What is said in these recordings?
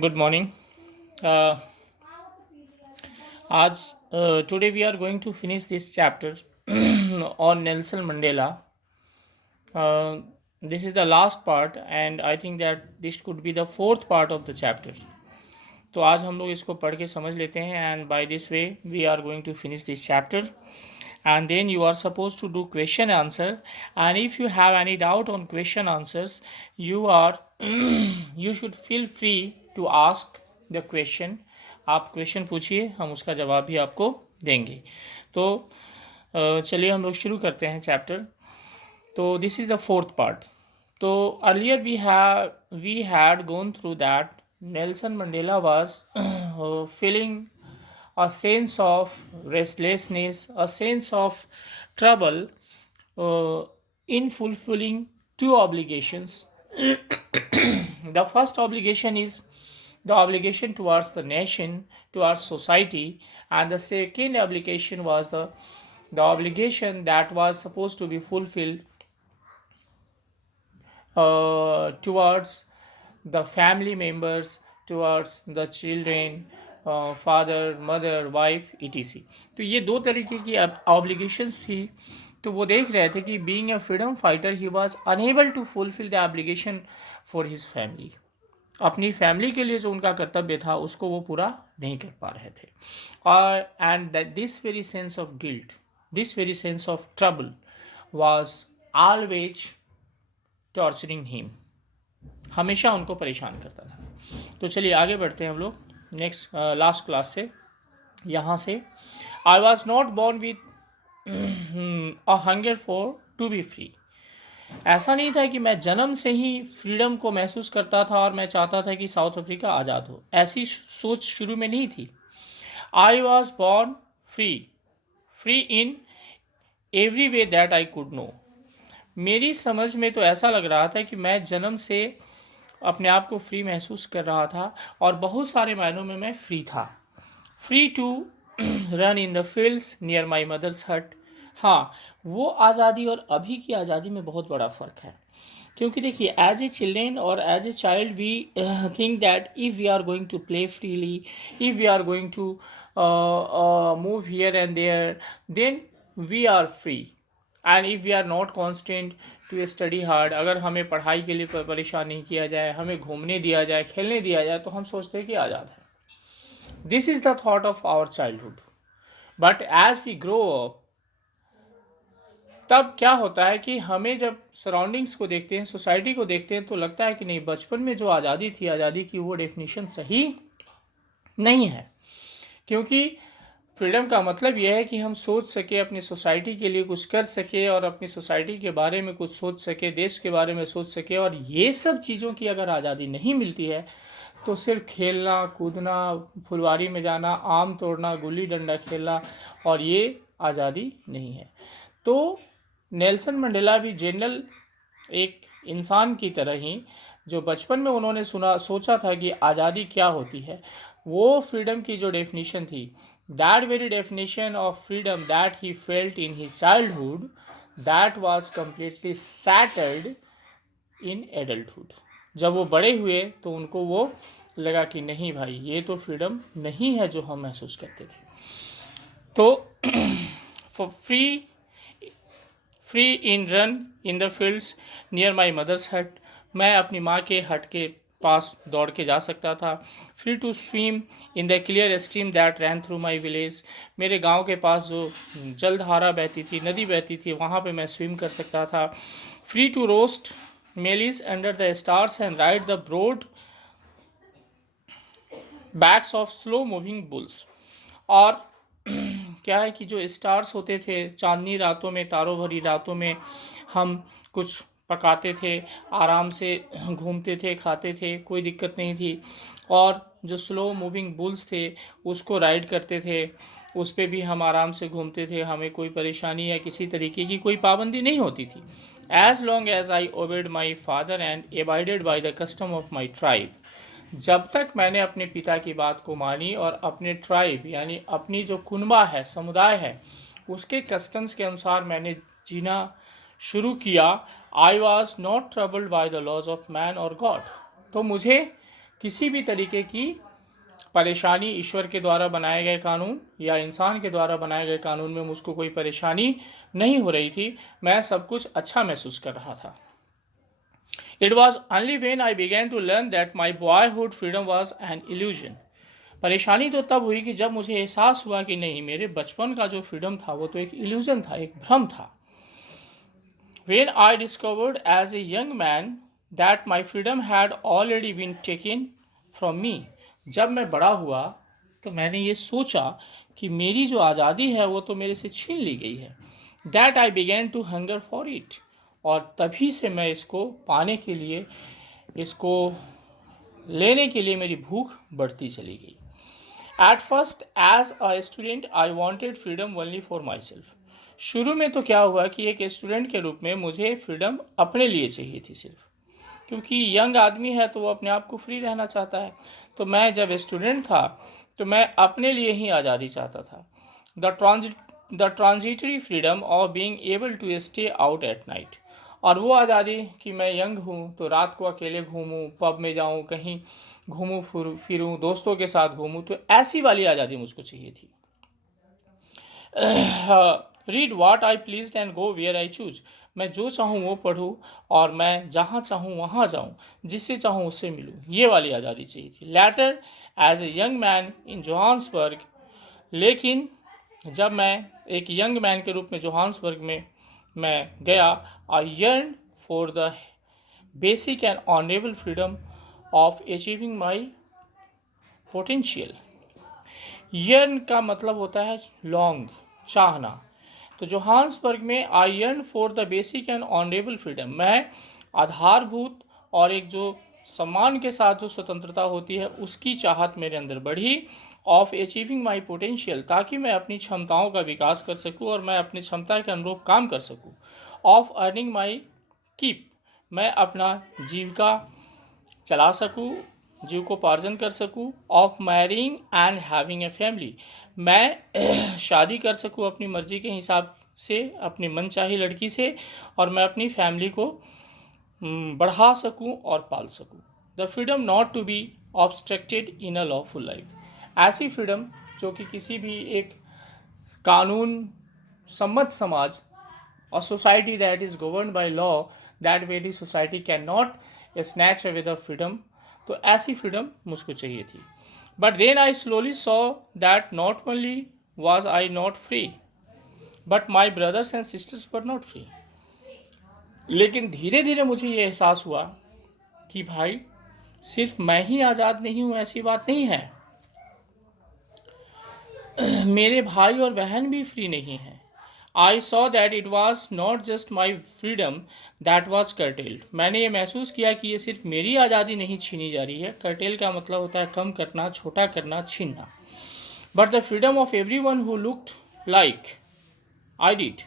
Good morning. Uh, today we are going to finish this chapter on Nelson Mandela. Uh, this is the last part, and I think that this could be the fourth part of the chapter. तो आज हम लोग इसको पढ़ के समझ लेते हैं and by this way we are going to finish this chapter and then you are supposed to do question answer and if you have any doubt on question answers you are you should feel free to ask the question. आप question पूछिए, हम उसका जवाब भी आपको देंगे. तो चलिए हम लोग शुरू करते हैं चैप्टर. तो this is the fourth part. तो earlier we had gone through that Nelson Mandela was feeling a sense of restlessness, a sense of trouble in fulfilling two obligations. The first obligation is the obligation towards the nation, towards society, and the second obligation was the obligation that was supposed to be fulfilled towards the family members, towards the children, father, mother, wife, etc. तो ये दो तरीके की obligations थी. तो वो देख रहे थे कि being a freedom fighter he was unable to fulfil the obligation for his family. अपनी फैमिली के लिए जो उनका कर्तव्य था उसको वो पूरा नहीं कर पा रहे थे. और and that this very sense of guilt, this very sense of trouble was always torturing him. हमेशा उनको परेशान करता था. तो चलिए आगे बढ़ते हैं हम लोग नेक्स्ट लास्ट क्लास से. यहाँ से I was not born with a hunger for to be free. ऐसा नहीं था कि मैं जन्म से ही फ्रीडम को महसूस करता था और मैं चाहता था कि साउथ अफ्रीका आज़ाद हो. ऐसी सोच शुरू में नहीं थी. I was born free, free in every way that I could know. मेरी समझ में तो ऐसा लग रहा था कि मैं जन्म से अपने आप को फ्री महसूस कर रहा था और बहुत सारे मायनों में मैं फ्री था. Free to run in the fields near my mother's hut. हाँ, वो आज़ादी और अभी की आज़ादी में बहुत बड़ा फ़र्क है. क्योंकि देखिए एज ए चिल्ड्रेन और as a child we think that if we are going to play freely, if we are going to move here and there, then we are free. And if we are not constant to study hard, अगर हमें पढ़ाई के लिए परेशान नहीं किया जाए, हमें घूमने दिया जाए, खेलने दिया जाए, तो हम सोचते हैं कि आज़ाद है. This is the thought of our childhood. But as we grow up, तब क्या होता है कि हमें जब सराउंडिंग्स को देखते हैं, सोसाइटी को देखते हैं, तो लगता है कि नहीं, बचपन में जो आज़ादी थी, आज़ादी की वो डेफिनेशन सही नहीं है. क्योंकि फ्रीडम का मतलब यह है कि हम सोच सके, अपनी सोसाइटी के लिए कुछ कर सके और अपनी सोसाइटी के बारे में कुछ सोच सके, देश के बारे में सोच सके. और ये सब चीज़ों की अगर आज़ादी नहीं मिलती है तो सिर्फ खेलना कूदना, फुलवारी में जाना, आम तोड़ना, गुल्ली डंडा खेलना, और ये आज़ादी नहीं है. तो नेल्सन मंडेला भी जनरल एक इंसान की तरह ही, जो बचपन में उन्होंने सोचा था कि आज़ादी क्या होती है, वो फ्रीडम की जो डेफिनेशन थी, that very definition of freedom that he felt in his childhood, that was completely shattered in adulthood. जब वो बड़े हुए तो उनको वो लगा कि नहीं भाई, ये तो फ्रीडम नहीं है जो हम महसूस करते थे. तो free in run in the fields near my mother's hut, मैं अपनी माँ के हट के पास दौड़ के जा सकता था. Free to swim in the clear stream that ran through my village, मेरे गांव के पास जो जलधारा बहती थी, नदी बहती थी, वहाँ पे मैं स्विम कर सकता था. Free to roast mealies under the stars and ride the broad backs of slow moving bulls. और क्या है कि जो स्टार्स होते थे, चांदनी रातों में, तारों भरी रातों में हम कुछ पकाते थे, आराम से घूमते थे, खाते थे, कोई दिक्कत नहीं थी. और जो स्लो मूविंग बुल्स थे उसको राइड करते थे, उस पर भी हम आराम से घूमते थे, हमें कोई परेशानी या किसी तरीके की कोई पाबंदी नहीं होती थी. As long as I obeyed my father and abided by the custom of my tribe, जब तक मैंने अपने पिता की बात को मानी और अपने ट्राइब यानी अपनी जो कुनबा है, समुदाय है, उसके कस्टम्स के अनुसार मैंने जीना शुरू किया, I was not troubled by the laws of man और गॉड. तो मुझे किसी भी तरीके की परेशानी ईश्वर के द्वारा बनाए गए कानून या इंसान के द्वारा बनाए गए कानून में मुझको कोई परेशानी नहीं हो रही थी। मैं सब कुछ अच्छा महसूस कर रहा था। It was only when I began to learn that my boyhood freedom was an illusion. परेशानी तो तब हुई कि जब मुझे एहसास हुआ कि नहीं, मेरे बचपन का जो फ्रीडम था वो तो एक इल्यूजन था, एक भ्रम था। When I discovered as a young man that my freedom had already been taken from me, जब मैं बड़ा हुआ तो मैंने ये सोचा कि मेरी जो आज़ादी है वो तो मेरे से छीन ली गई है। That I began to hunger for it, और तभी से मैं इसको पाने के लिए, इसको लेने के लिए मेरी भूख बढ़ती चली गई। At first, as a student, I wanted freedom only for myself. शुरू में तो क्या हुआ कि एक स्टूडेंट के रूप में मुझे फ्रीडम अपने लिए चाहिए थी सिर्फ, क्योंकि यंग आदमी है तो वो अपने आप को फ्री रहना चाहता है। तो मैं जब स्टूडेंट था तो मैं अपने लिए ही आज़ादी चाहता था। The transitory freedom of being able to stay out at night, और वो आज़ादी कि मैं यंग हूँ तो रात को अकेले घूमूँ, पब में जाऊँ, कहीं घूमूँ फिरूँ, दोस्तों के साथ घूमूँ, तो ऐसी वाली आज़ादी मुझको चाहिए थी। Read what I please and go where I choose, मैं जो चाहूँ वो पढ़ूँ और मैं जहाँ चाहूँ वहाँ जाऊँ, जिससे चाहूँ उससे मिलूँ, ये वाली आज़ादी चाहिए थी। Later as a young man in Johannesburg, लेकिन जब मैं एक यंग मैन के रूप में जोहान्सबर्ग में मैं गया, I yearn for the basic and honourable freedom of achieving my potential. Yearn का मतलब होता है लॉन्ग, चाहना। तो जोहान्सबर्ग में I yearn for the basic and honourable freedom, मैं आधारभूत और एक जो सम्मान के साथ जो स्वतंत्रता होती है उसकी चाहत मेरे अंदर बढ़ी। ऑफ अचीविंग माई पोटेंशियल, ताकि मैं अपनी क्षमताओं का विकास कर सकूं और मैं अपनी क्षमता के अनुरूप काम कर सकूं। ऑफ अर्निंग माई कीप, मैं अपना जीविका चला सकूं, जीविकोपार्जन कर सकूं। Of marrying and having a family, मैं शादी कर सकूं अपनी मर्जी के हिसाब से अपनी मनचाही लड़की से, और मैं अपनी फैमिली को बढ़ा सकूं और पाल सकूं। The freedom not to be obstructed in a lawful life, ऐसी फ्रीडम जो कि किसी भी एक कानून सम्मत समाज, a society that is governed by law, that very society cannot snatch away the freedom, तो ऐसी फ्रीडम मुझको चाहिए थी। But then I slowly saw that not only was I not free, but my brothers and sisters were not free. लेकिन धीरे धीरे मुझे ये एहसास हुआ कि भाई सिर्फ मैं ही आज़ाद नहीं हूँ, ऐसी बात नहीं है, मेरे भाई और बहन भी फ्री नहीं हैं। I saw that it was not just my freedom that was curtailed, मैंने ये महसूस किया कि ये सिर्फ मेरी आज़ादी नहीं छीनी जा रही है। कर्टेल का मतलब होता है कम करना, छोटा करना, छीनना। But the freedom of everyone who looked like I did,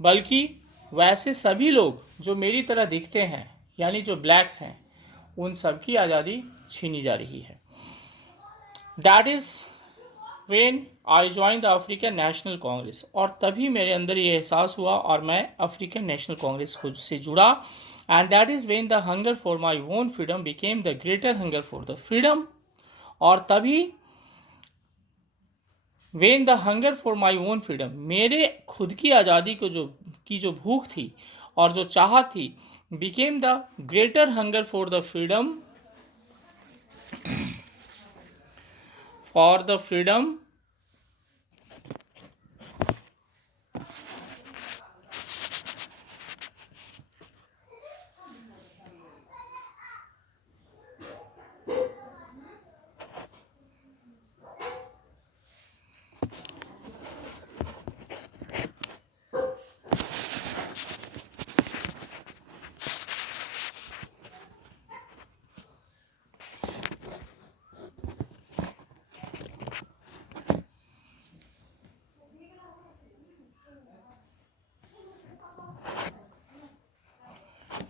बल्कि वैसे सभी लोग जो मेरी तरह दिखते हैं, यानी जो ब्लैक्स हैं, उन सब की आज़ादी छीनी जा रही है। That is when I join the African national Congress, और तभी मेरे अंदर ये एहसास हुआ और मैं अफ्रीकन नेशनल कांग्रेस से जुड़ा। And that is when the hunger for my own freedom became the greater hunger for the freedom, और तभी when the hunger for my own freedom, मेरे खुद की आज़ादी को जो भूख थी और जो चाह थी, became the greater hunger for the freedom,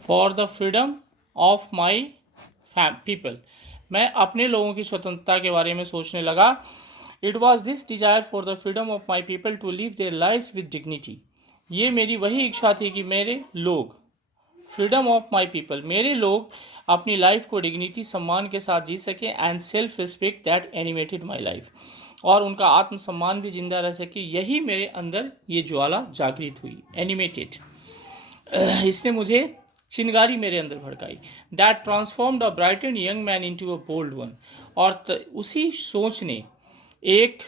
for the freedom of my people, मैं अपने लोगों की स्वतंत्रता के बारे में सोचने लगा। It was this desire for the freedom of my people to live their life with dignity, ये मेरी वही इच्छा थी कि मेरे लोग फ्रीडम ऑफ माई पीपल, मेरे लोग अपनी लाइफ को डिग्निटी सम्मान के साथ जी सके, and self respect that animated my life, और उनका आत्मसम्मान भी जिंदा रह सके, यही मेरे अंदर ये ज्वाला जागृत हुई, एनिमेटेड, इसने मुझे चिंगारी मेरे अंदर भड़काई, that transformed a brighten young man into a bold one, और उसी सोच ने एक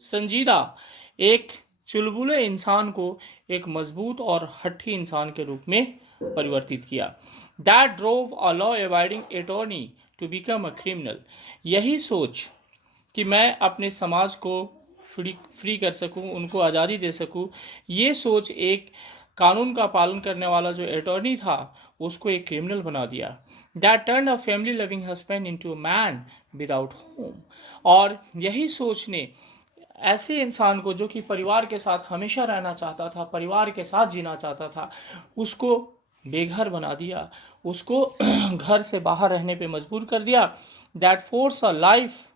संजीदा, एक चुलबुले इंसान को एक मजबूत और हठी इंसान के रूप में परिवर्तित किया, that drove a law abiding attorney to become a criminal, यही सोच कि मैं अपने समाज को फ्री कर सकूं, उनको आज़ादी दे सकूं, ये सोच एक कानून का पालन करने वाला जो अटॉर्नी था उसको एक क्रिमिनल बना दिया, that turn a family loving husband into a man without home, और यही सोच ने ऐसे इंसान को जो कि परिवार के साथ हमेशा रहना चाहता था, परिवार के साथ जीना चाहता था, उसको बेघर बना दिया, उसको घर से बाहर रहने पे मजबूर कर दिया, that force a life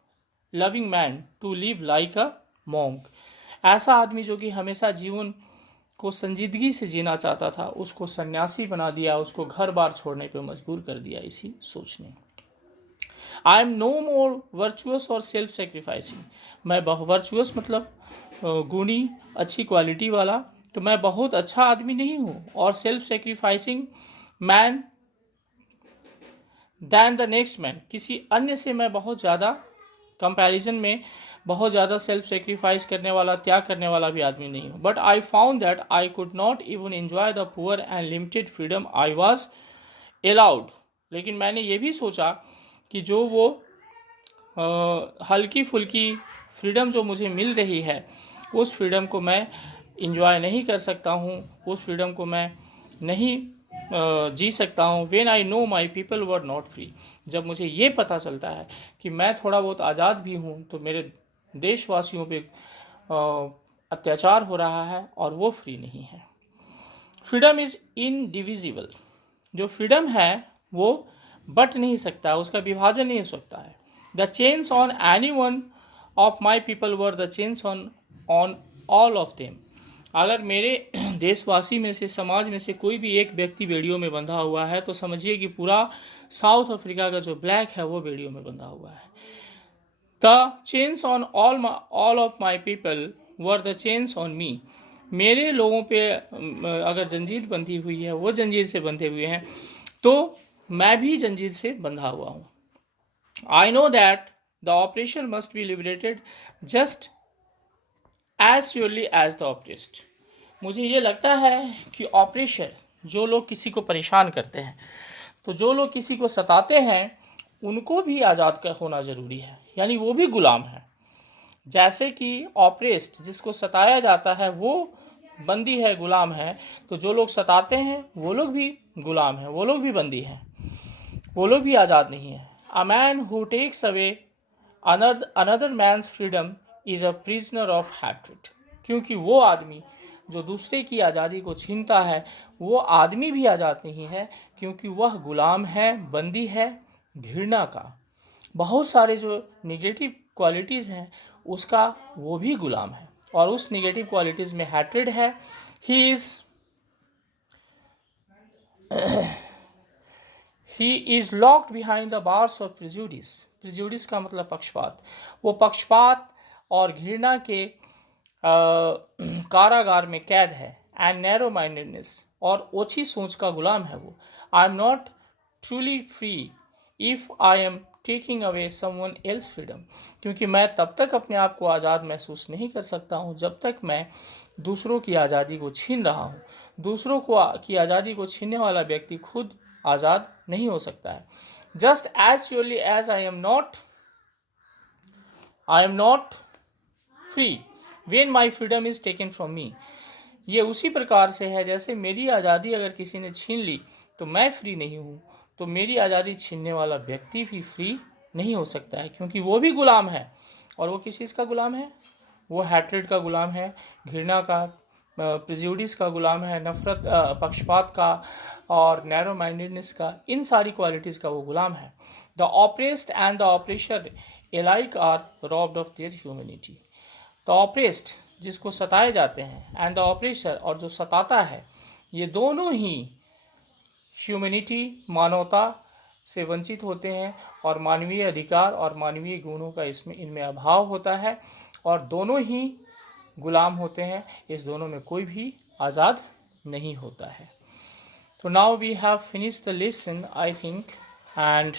loving man to live like a monk, ऐसा आदमी जो कि हमेशा जीवन को संजीदगी से जीना चाहता था, उसको सन्यासी बना दिया, उसको घर बार छोड़ने पे मजबूर कर दिया इसी सोच ने। I am no more virtuous और सेल्फ सेक्रीफाइसिंग, मैं वर्चुअस मतलब गुणी, अच्छी क्वालिटी वाला, तो मैं बहुत अच्छा आदमी नहीं हूँ, और self sacrificing man than the next man, किसी अन्य से मैं बहुत ज़्यादा कंपैरिजन में बहुत ज़्यादा सेल्फ सेक्रीफाइस करने वाला, त्याग करने वाला भी आदमी नहीं हूँ, but I found that I could not even enjoy the poor and limited freedom I was allowed, लेकिन मैंने ये भी सोचा कि जो वो हल्की फुल्की फ्रीडम जो मुझे मिल रही है, उस फ्रीडम को मैं इंजॉय नहीं कर सकता हूँ, उस फ्रीडम को मैं नहीं जी सकता हूँ। When I know my people were not free, जब मुझे ये पता चलता है कि मैं थोड़ा बहुत आज़ाद भी हूँ, तो मेरे देशवासियों पे अत्याचार हो रहा है और वो फ्री नहीं है। फ्रीडम इज़ इनडिविजिबल, जो फ्रीडम है वो बट नहीं सकता, उसका विभाजन नहीं हो सकता है। The chains on any one of my people were the chains on all of them, अगर मेरे देशवासी में से, समाज में से कोई भी एक व्यक्ति बेड़ियों में बंधा हुआ है, तो समझिए कि पूरा साउथ अफ्रीका का जो ब्लैक है वो बेड़ियों में बंधा हुआ है। The chains on all of my people were the chains on me, मेरे लोगों पे अगर जंजीर बंधी हुई है, वो जंजीर से बंधे हुए हैं, तो मैं भी जंजीर से बंधा हुआ हूँ। I know that the operation must be liberated just as surely as the oppressed, मुझे ये लगता है कि ऑपरेशर, जो लोग किसी को परेशान करते हैं, तो जो लोग किसी को सताते हैं, उनको भी आज़ाद होना ज़रूरी है, यानी वो भी गुलाम है। जैसे कि ऑपरेस्ड, जिसको सताया जाता है, वो बंदी है, गुलाम है, तो जो लोग सताते हैं वो लोग भी गुलाम हैं, वो लोग भी बंदी हैं, वो लोग भी आज़ाद नहीं है। A man who takes away another man's freedom is a prisoner of hatred, क्योंकि वो आदमी जो दूसरे की आज़ादी को छीनता है, वो आदमी भी आज़ाद नहीं है, क्योंकि वह गुलाम है, बंदी है घृणा का। बहुत सारे जो निगेटिव क्वालिटीज़ हैं उसका वो भी गुलाम है, और उस निगेटिव क्वालिटीज़ में हैट्रेड है। He is locked behind the bars of prejudice, prejudice का मतलब पक्षपात, वो पक्षपात और घृणा के कारागार में कैद है, एंड नैरो माइंडेडनेस, और ओछी सोच का गुलाम है वो। आई am not truly free if I am taking away someone else freedom, क्योंकि मैं तब तक अपने आप को आज़ाद महसूस नहीं कर सकता हूँ जब तक मैं दूसरों की आज़ादी को छीन रहा हूँ। दूसरों को की आज़ादी को छीनने वाला व्यक्ति खुद आज़ाद नहीं हो सकता है। Just as surely as I am not free when my freedom is taken from me, ये उसी प्रकार से है जैसे मेरी आज़ादी अगर किसी ने छीन ली तो मैं फ्री नहीं हूँ, तो मेरी आज़ादी छीनने वाला व्यक्ति भी फ्री नहीं हो सकता है, क्योंकि वो भी गुलाम है। और वो किस चीज़ का गुलाम है? वो हैट्रेड का गुलाम है, घृणा का, प्रिजुडिस का गुलाम है, नफरत, पक्षपात का और नैरो माइंडेडनेस का, इन सारी क्वालिटीज़ का वो गुलाम है। The oppressed and the oppressor alike are robbed of their humanity, the oppressed जिसको सताए जाते हैं, एंड द ऑपरेशर और जो सताता है, ये दोनों ही ह्यूमैनिटी, मानवता से वंचित होते हैं, और मानवीय अधिकार और मानवीय गुणों का इनमें अभाव होता है, और दोनों ही गुलाम होते हैं। इस दोनों में कोई भी आज़ाद नहीं होता है। तो now we have finish the lesson I think, and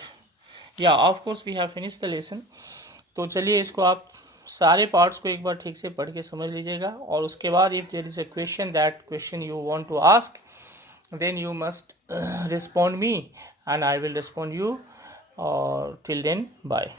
yeah of course we have finish the lesson. तो चलिए इसको आप सारे पार्ट्स को एक बार ठीक से पढ़ के समझ लीजिएगा, और उसके बाद if there is a question, that question you want to ask, then you must respond me and I will respond you. Till then, bye.